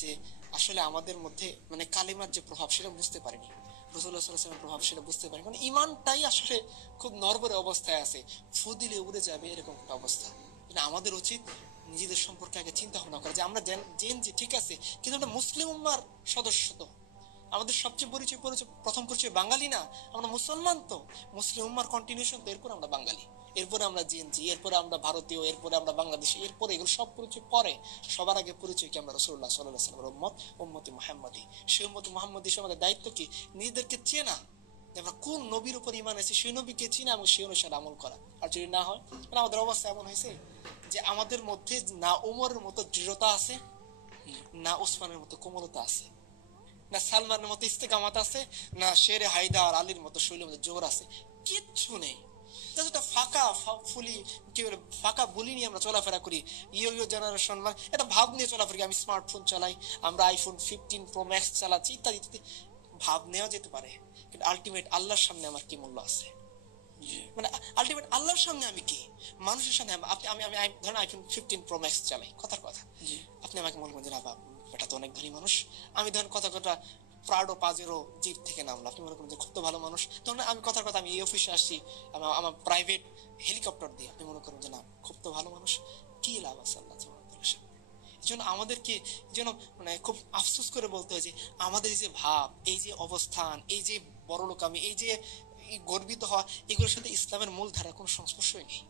যে আসলে আমাদের মধ্যে মানে কালিমার যে প্রভাব সেটা বুঝতে পারিনি, রাসূলুল্লাহ সাল্লাল্লাহু আলাইহি ওয়াসাল্লামের প্রভাব সেটা বুঝতে পারিনি, মানে ইমানটাই আসলে খুব নড়বড়ে অবস্থায় আছে, ফু দিলে উড়ে যাবে এরকম একটা অবস্থা। মানে আমাদের উচিত নিজেদের সম্পর্কে আগে চিন্তা ভাবনা করা যে আমরা জেন ঠিক আছে, কিন্তু আমরা মুসলিম উম্মার সদস্য তো, আমাদের সবচেয়ে পরিচয় প্রথম পরিচয় বাঙালি না, আমরা মুসলমান তো, মুসলিম উম্মার কন্টিনিউশন তো, এরপর আমরা বাঙালি, এরপরে আমরা জিএনজি, এরপরে আমরা ভারতীয়, এরপরে আমরা বাংলাদেশি, এরপরে এগুলো সব পরিচয় পরে। সবার আগে পরিচয় কি আমরা রাসূলুল্লাহ সাল্লাল্লাহু আলাইহি ওয়াসাল্লামের উম্মতি মুহাম্মাদি। সেই উম্মতি মুহাম্মাদি আমাদের দায়িত্ব কি নিজেদেরকে চেনা, আমরা কোন নবীর উপর ঈমান আছে সেই নবীকে চিনা এবং সেই অনুসারে আমল করা। আর যদি না হয়, মানে আমাদের অবস্থা এমন হয়েছে যে আমাদের মধ্যে না ওমরের মতো দৃঢ়তা আছে, না ওসমানের মতো কোমলতা আছে, না সালমানের মতো ইস্তেকামাত আছে, না শেরে হায়দার আলীর মতো শৈলের মতো জোর আছে, কিচ্ছু নেই। যতটা ফাঁকা ফুলি কি বলে ফাঁকা বলি নিয়ে আমরা চলাফেরা করি, ইয়ো জেনারেশন, মানে এটা ভাব নিয়ে চলাফেরা করি, আমি স্মার্টফোন চালাই, আমরা আইফোন 15 প্রো ম্যাক্স চালাচ্ছি ইত্যাদি ইত্যাদি, ভাব নেওয়া যেতে পারে, কিন্তু আলটিমেট আল্লাহর সামনে আমার কি মূল্য আছে? মানে আলটিমেট আল্লাহর সামনে আমি কি, মানুষের সামনে আপনি আমি আমি ধরেন আইফোন 15 প্রো ম্যাক্স চালাই, কথার কথা, আপনি আমাকে মনে করেন যে না বাবা এটা তো অনেক ধনী মানুষ, আমি ধরেন কথা কথা প্রাডো পাজেরো জিপ থেকে নামলো, আপনি মনে করেন যে খুব তো ভালো মানুষ, তখন আমি কথার কথা আমি এই অফিসে আসছি আমার প্রাইভেট হেলিকপ্টার দিয়ে, আপনি মনে করেন যে না খুব তো ভালো মানুষ, কি লাভ আছে আল্লাহ এই জন্য আমাদেরকে যেন মানে খুব আফসোস করে বলতে হয় যে আমাদের এই যে ভাব, এই যে অবস্থান, এই যে বড়লোকামি, এই যে গর্বিত হওয়া, এগুলোর সাথে ইসলামের মূল ধারা কোনো সংস্পর্শই নেই।